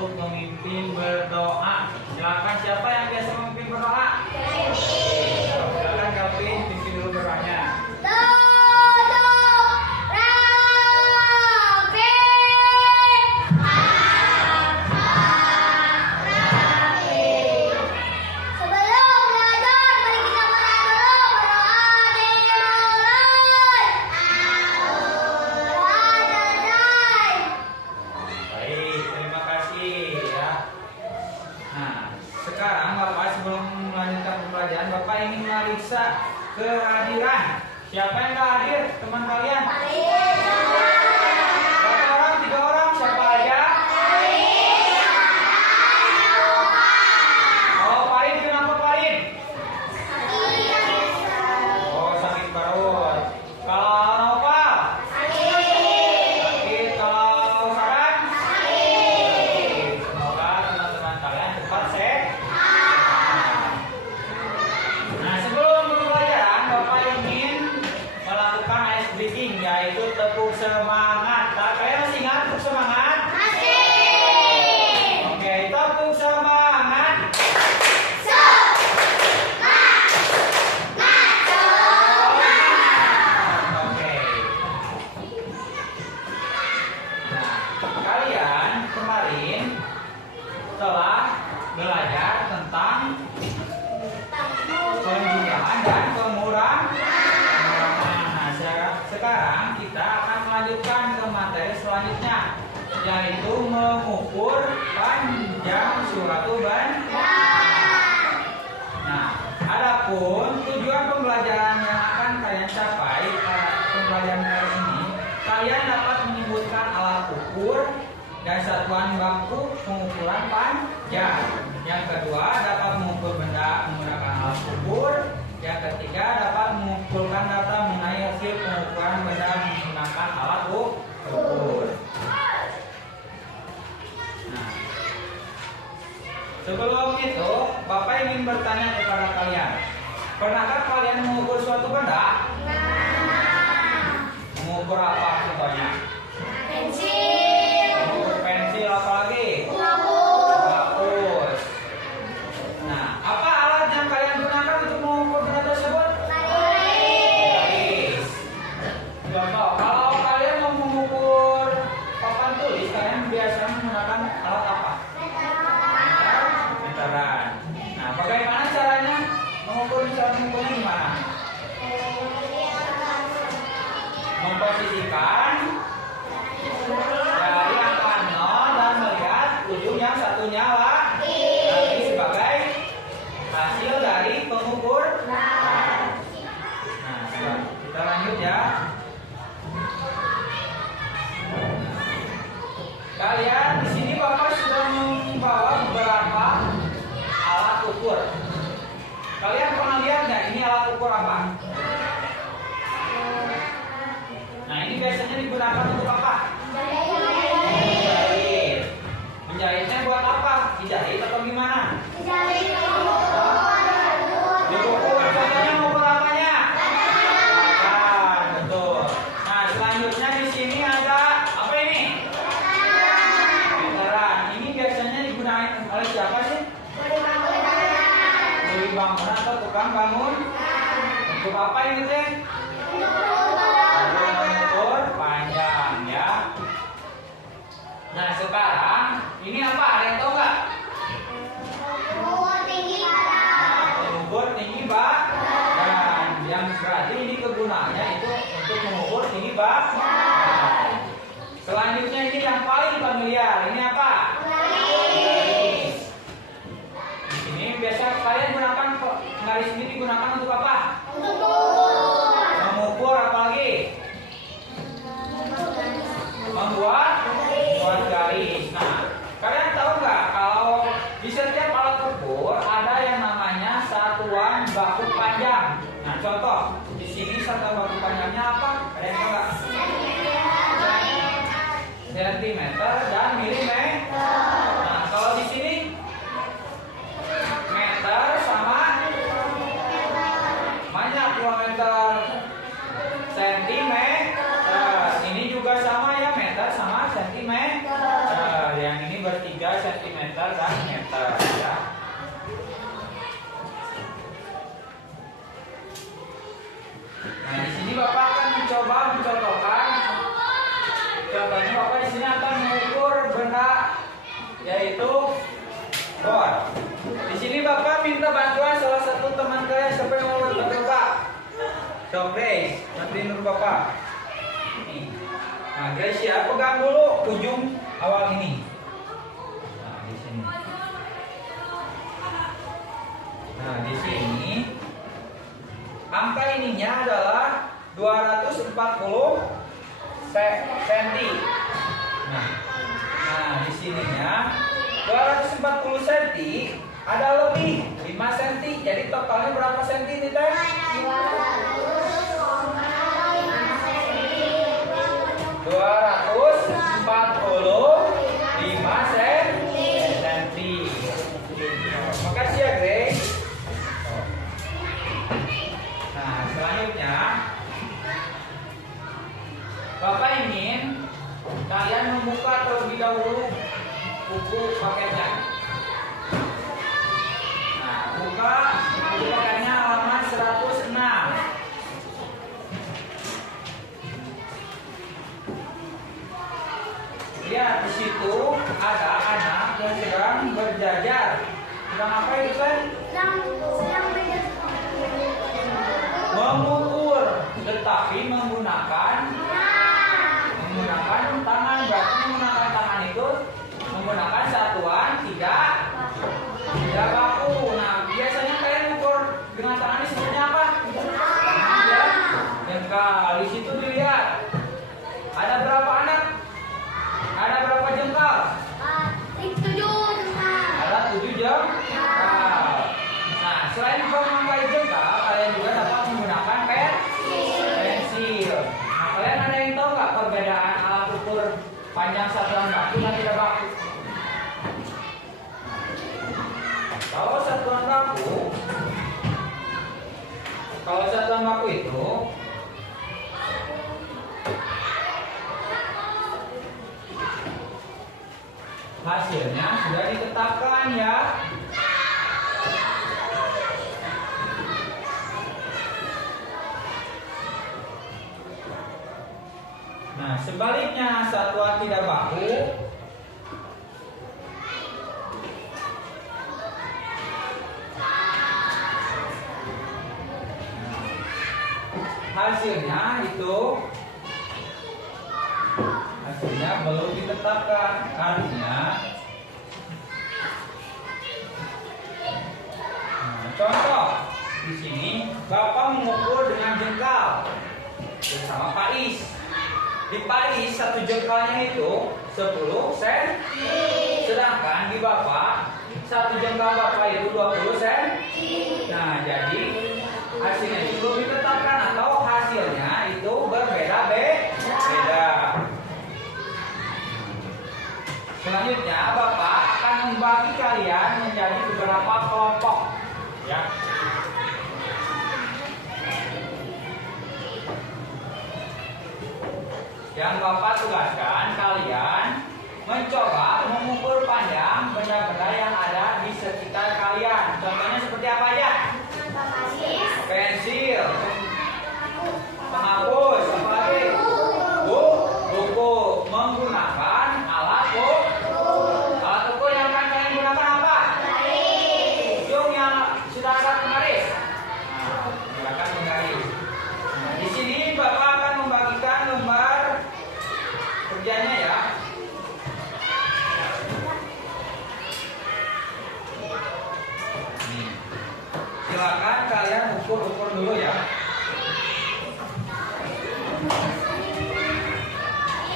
untuk memimpin berdoa. Silakan, siapa yang biasa memimpin berdoa? Silakan Calvin, pimpin dulu berdoanya. Sekarang Bapak sebelum melanjutkan pembelajaran, Bapak ingin memeriksa kehadiran. Siapa yang tak hadir, teman kalian? Berapa orang? 3 orang? Siapa aja? Oh, Parin, kenapa Parin? Oh, sakit perut. Kalau Nopal? Sakit. Kalau Saran? Semoga teman-teman kalian cepat sehat. Nah, sebelum pembelajaran, Bapak ingin melakukan ice breaking, yaitu tepuk semangat. Kalian masih ingat tepuk semangat? Masih. Oke, tepuk semangat. Oke. Nah, kalian kemarin telah belajar tentang penjumlahan dan pengurangan. Nah, sekarang kita akan melanjutkan ke materi selanjutnya, yaitu mengukur panjang suatu benda. Nah, adapun tujuan pembelajaran yang akan kalian capai pada pembelajaran kali ini, kalian dapat menyebutkan alat ukur dan satuan baku pengukuran panjang. Yang kedua, dapat mengukur benda menggunakan alat ukur. Yang ketiga, dapat mengumpulkan data mengenai hasil pengukuran benda menggunakan alat ukur. Nah, sebelum itu, Bapak ingin bertanya kepada kalian, pernahkah kalian mengukur suatu benda? Mengukur apa contohnya? Mengukur pensil, apa lagi? Bagus. Nah, apa alat yang kalian gunakan untuk mengukur benda tersebut? Garis. Contoh, kalau kalian mau mengukur papan tulis, kalian biasa menggunakan alat apa? Meteran. Nah, bagaimana caranya mengukur? Cara mengukurnya gimana? Memposisikan dari angka 0 dan melihat ujung yang satunya lagi sebagai hasil dari pengukur. Nah, kita lanjut ya. Kalian di sini Bapak sudah membawa beberapa alat ukur. Kalian pernah lihat nggak ini alat ukur apa? Nah, ini biasanya digunakan untuk apa? Menjahit. Menjahitnya buat apa? Dijahit atau gimana? Diukur. Contohnya mengukur apanya? Betul. Nah, selanjutnya di sini ada apa ini? Meteran. Ini biasanya digunakan oleh siapa sih? Kuli bangunan atau tukang bangun? Untuk apa ini teh? Mengukur panjang ya. Nah, sekarang ini apa? Ada yang tahu nggak? Mengukur tinggi badan. Yang berarti ini kegunaannya itu untuk mengukur tinggi badan. Selanjutnya ini yang paling familiar. Ini apa? Garis. Di sini biasa kalian gunakan garis ini digunakan untuk apa? Bor. Di sini Bapak minta bantuan salah satu teman kalian. Siapa yang mau bantu Bapak? So, Grace, bantuin dulu Bapak. Nih. Nah, Grace ya, pegang dulu ujung awal ini. Nah, di sini. Nah, di sini angka ininya adalah 240 cm. Nah, di sininya 240 cm ada lebih 5 cm. Jadi totalnya berapa cm ini teh? 245 cm. Makasih ya, Grace. Nah, selanjutnya Bapak ingin kalian membuka terlebih dahulu buku paketnya. Nah, buka buku paketnya halaman 106. Lihat di situ ada anak yang sedang berjajar. Sedang apa itu kan? Sedang berjajar. Mengukur, tetapi menggunakan tangan. Berarti menggunakan tangan itu menggunakan satuan tidak baku. Nah, biasanya kalian ukur dengan tangan ini sebenarnya apa? Ya, jengkal. Di situ dilihat ada berapa anak? Ada berapa jengkal? 7 jengkal. Ada 7 jengkal. Nah, selain memakai jengkal, kalian juga dapat menggunakan pensil. Nah, kalian ada yang tahu nggak perbedaan alat ukur panjang satuan baku dan tidak baku? Kalau satuan baku itu hasilnya sudah ditetapkan ya. Nah, sebaliknya satuan tidak baku hasilnya belum ditetapkan. Artinya contoh di sini Bapak mengukur dengan jengkal bersama Pais. Di Pais satu jengkalnya itu 10 cm, sedangkan di Bapak satu jengkal Bapak itu 20 cm. Nah, jadi hasilnya itu belum ditetapkan atau hasilnya itu berbeda-beda. Selanjutnya Bapak akan membagi kalian menjadi beberapa kelompok, ya. Yang Bapak tugaskan kalian mencoba mengukur panjang benda-benda yang ada di sekitar kalian. Contohnya seperti apa aja? Pensil, penghapus, apa lagi? Buku. Menggunakan alat ukur yang akan kalian gunakan apa? Ujung yang sudah ada penggaris. Nah, gunakan penggaris. Nah, di sini Bapak akan membagikan lembar kerjanya ya. Silakan kalian ukur dulu ya.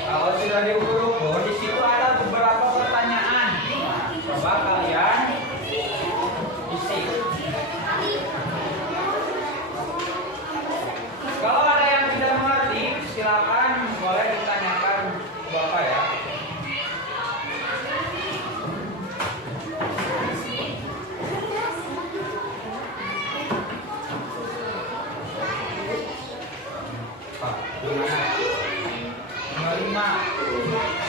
Kalau sudah diukur, di situ ada beberapa pertanyaan. Coba kalian isi. Kalau ada yang tidak mengerti, silakan boleh ditanyakan Bapak ya. Nomor 5.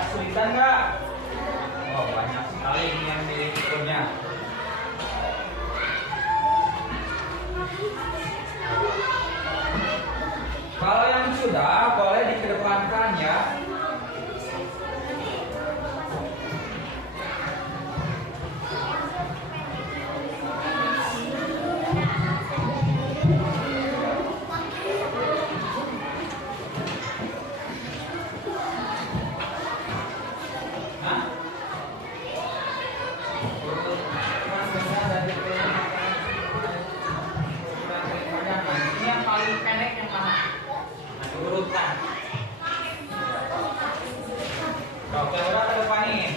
kesulitan nggak? Oh, banyak sekali ini yang diukurnya. Kalau yang sudah, boleh dikedepankan ya. Ini yang paling pendek yang mana? Nah, diurutkan. Oke, udah ke depan nih.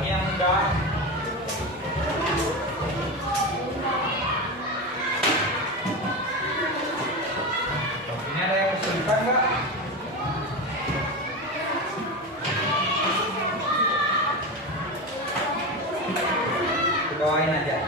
Ini yang udah. Ini ada yang kesulitan nggak? Doain aja.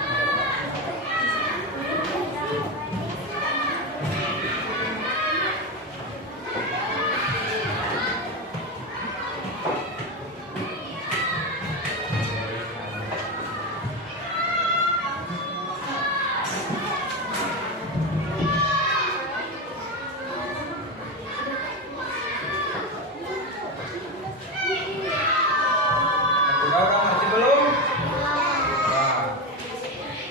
Udah ngerti belum? Nah.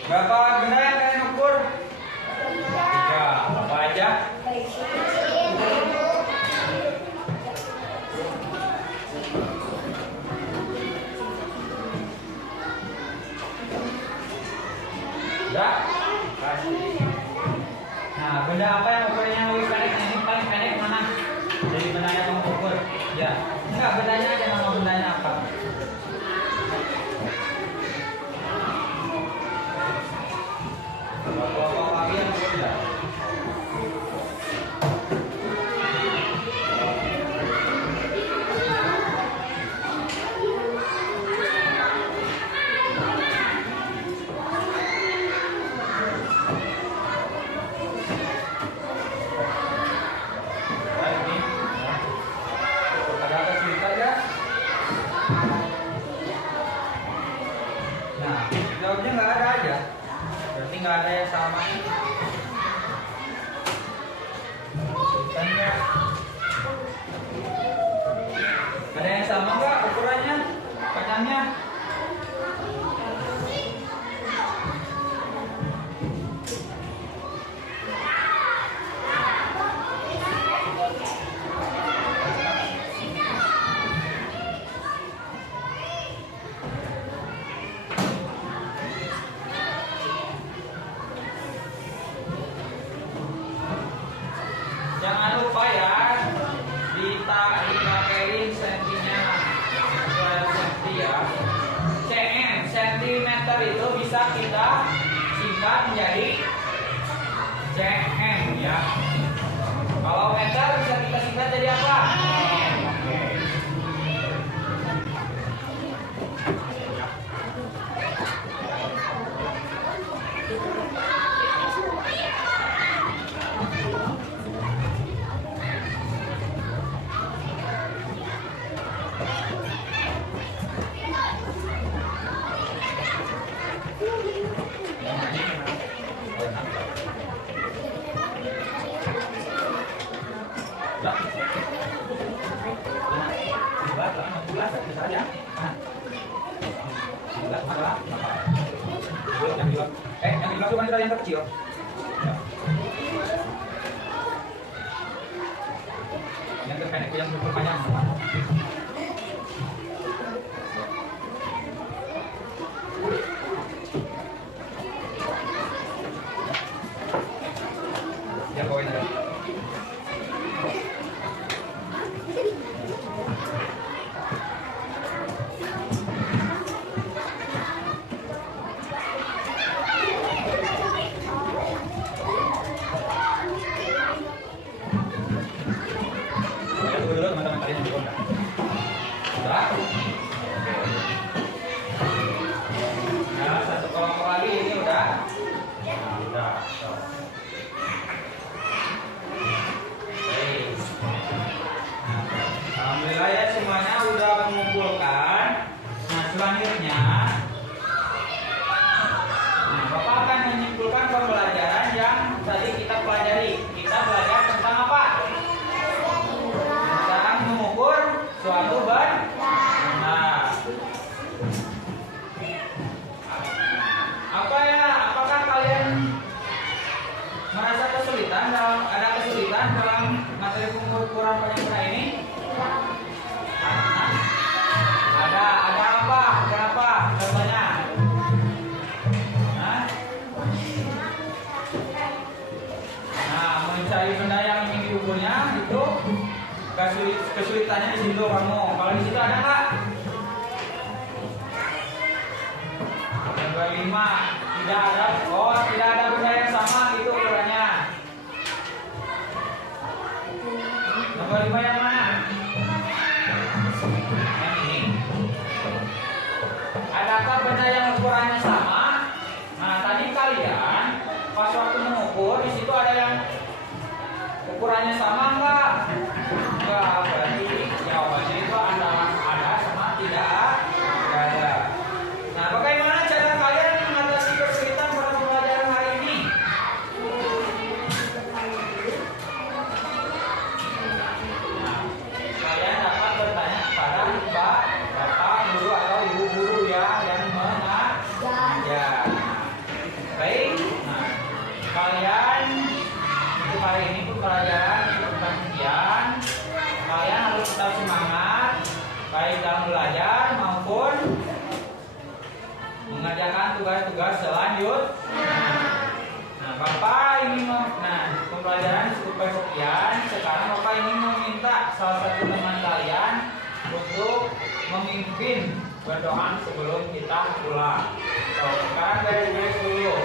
Berapa benda yang kalian ukur? 3. Apa aja? Ya. Kasih. Nah, benda apa yang ukurnya lebih pendek? Ini paling pendek mana? Jadi bendanya kamu ukur. Ya. Enggak, bendanya aja, nama bendanya apa? Bapak kalian ukur ya? Ada kesulitan ya? Nah, jawabnya nggak ada aja. Berarti nggak ada yang sama. Kesulitannya. Ada yang sama nggak ukurannya? Kacangnya? Jangan lupa ya, dipakein sentinya, senti ya. cm, sentimeter itu bisa kita singkat menjadi cm ya. Kalau meter bisa kita singkat jadi apa? Yang di belakang yang kecil. Yang terpendek, yang berpanjang. Ya, bawain aja. Dulu teman-teman kalian yang di Nah, satu kelompok lagi ini udah. Nah, udah. So. Baik. Nah, alhamdulillah ya semuanya udah mengumpulkan. Nah, selanjutnya Bapak akan menyimpulkan pembelajaran yang tadi kita pelajari. Kita belajar tentang apa? Tentang mengukur suatu benda. Apakah kalian merasa kesulitan ada kesulitan dalam materi pengukuran benda ini? Ada apa? Kenapa? Contohnya? Nah, mencari benda yang ingin diukurnya itu kesulitannya di situ kamu. Kalau di situ ada nggak? Nomor 5 tidak ada. Oh, tidak ada benda yang sama gitu ukurannya. Nomor 5 yang mana? Yang ini. Adakah benda yang ukurannya sama? Nah, tadi kalian pas waktu mengukur di situ ada yang ukurannya sama enggak? Enggak, berarti jawabannya itu antara ada sama tidak ada. Nah, bagaimana cara kalian mengatasi kesulitan pada pembelajaran hari ini? Nah, kalian dapat bertanya kepada bapak guru atau ibu guru ya yang mengajar. Baik. Nah, kalian untuk hari ini pembelajaran tentang sekian. Kalian harus tetap semangat baik dalam belajar maupun mengerjakan tugas-tugas selanjutnya. Nah, Bapak ingin pembelajaran cukup sekian. Sekarang Bapak ingin meminta salah satu teman kalian untuk memimpin berdoa sebelum kita pulang. So, sekarang beres-beres dulu.